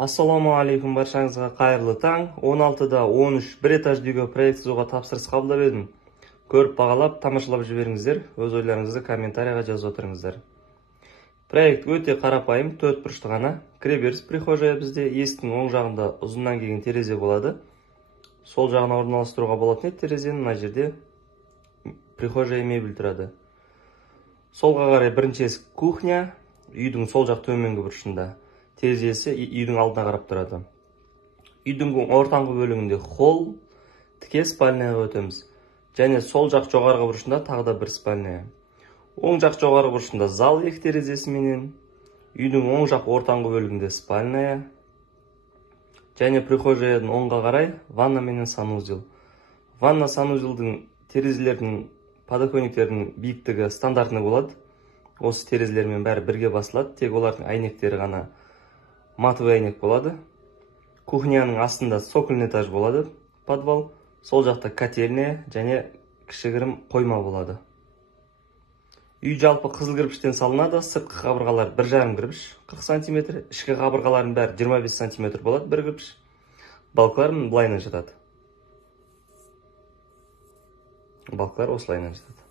Ассаламу алейкум, баршаңызға қайырлы таң. 16-да 13 бір этажды үйге проект сызуға тапсырыс қабылдап едім. Көріп бағалап, тамашалап жіберіңіздер, өз ойларыңызды комментарийға жазып отырыңыздар. Проект өте қарапайым, 4 бұрышты ғана. Кіреберіс прихожая бізде, есіктің оң жағында ұзыннан келген терезе болады. Сол жағына орналастыруға болатын еді терезені, мына жерде прихожая мебель тұрады. Солға қарай бірінші есік кухня, үйдің сол жақ төменгі бұрышында. Терезесі үйдің алдына қарап тұрады. Үйдің ортаңғы бөлігінде холл, тіке спальняға өтеміз. Және сол жақ жоғарғы бұрышында тағы да бір спальня. Оң жақ жоғарғы бұрышында зал екі терезесіменен, үйдің оң жақ ортаңғы бөлігінде спальня. Және прихожаядан оңға қарай ванна менен санузел. Ванна санузелдің терезелердің подоконниктердің биіктігі стандартны болады. Осы терезелермен бәрі бірге басылады, тек олардың әйнектері ғана матовый әйнек болады. Кухняның астында цокольный этаж болады, подвал. Сол жақта котельная және кішігірім қойма болады. Үй жалпы қызыл кірпіштен салынады, сыртқы қабырғалар 1,5 кірпіш 40 см, ішкі қабырғалардың бәрі 25 см болады, бір кірпіш. Балкалар былайынан жатады. Балкалар осылайынан жатады.